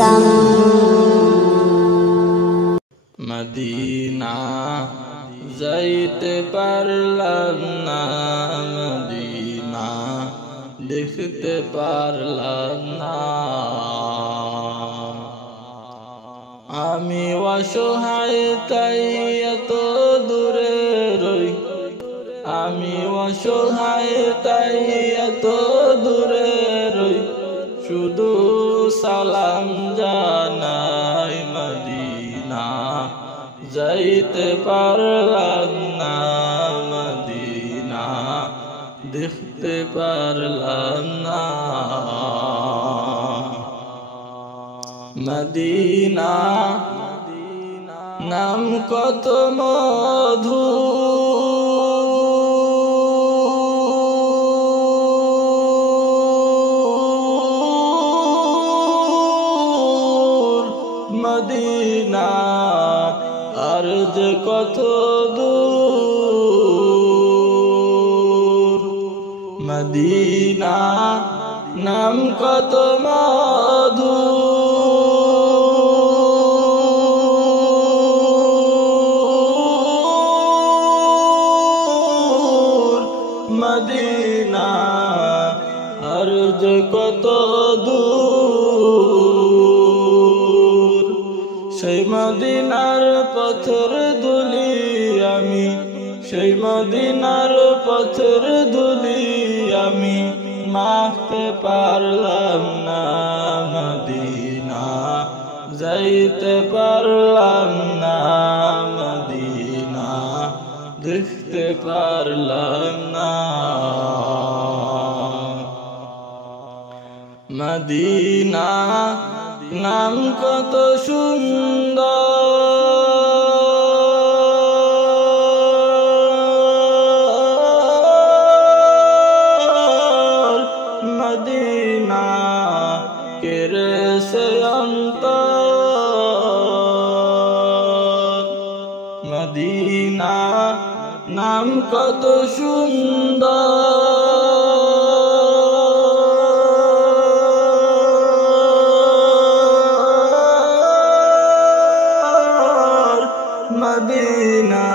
ইসলাম। Medina যাইতে পারলাম না, মদিনা দেখতে পারলাম না। আমি অসহায় তাই এত দূরে রই, আমি অসহায় তাই এত দূরে রই, শুধু সালাম জানাই। মদিনা যাইতে পারলাম না, মদিনা দেখতে পারলাম না। মদিনা নাম কত মধু, মদিনা আর যে কত দূর। মদিনা নাম কত মধু, মদিনা আর যে কত দূর। সেই মদিনার পথের ধুলি আমি, সেই মদিনার পথের ধুলি আমি মাখতে পারলাম না। মদিনা যাইতে পারলাম না, মদিনা দেখতে পারলাম না। মদিনা নাম কত সুন্দর, মদিনা কেড়ে সে অন্তর। মদিনা নাম কত সুন্দর, মদিনা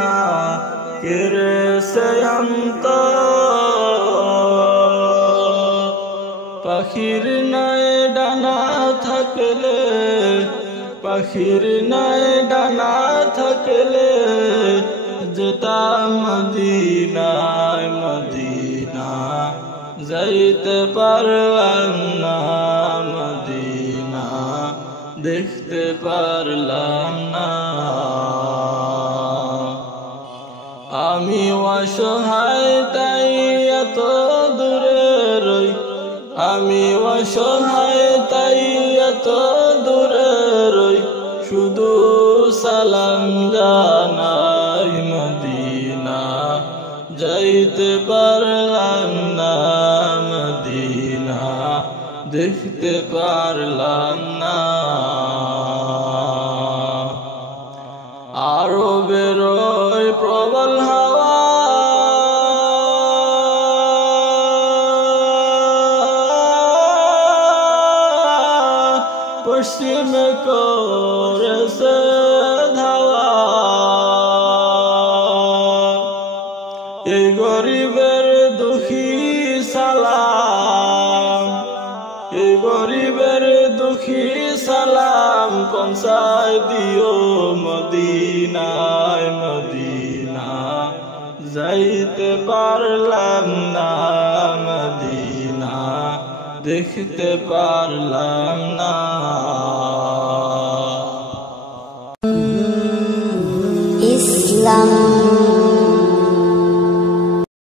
কেড়ে সে অন্তর। পাখির নয় ডানা থাকলে, পাখির নয় ডানা থাকলে যেতাম মদিনায়। মদিনা যাইতে পারলাম না, মদিনা দেখতে পারলাম না। আমি অসহায় তাই এত দূরে রই, আমি অসহায় তাই এত দূরে রই, শুধু সালাম জানাই। মদিনা যাইতে পারলাম না, মদিনা দেখতে পারলাম না। আরো বেরোয় প্রবল হাওয়া, পশ্চিমে করেছে ধাওয়া। এই গরিবের দুঃখী সালাম, এই গরিবের দুঃখী সালাম পৌঁছায় দিও মদিনায়। মদিনা যাইতে পারলাম না, মদিনা দেখতে পারলাম না। ইসলাম।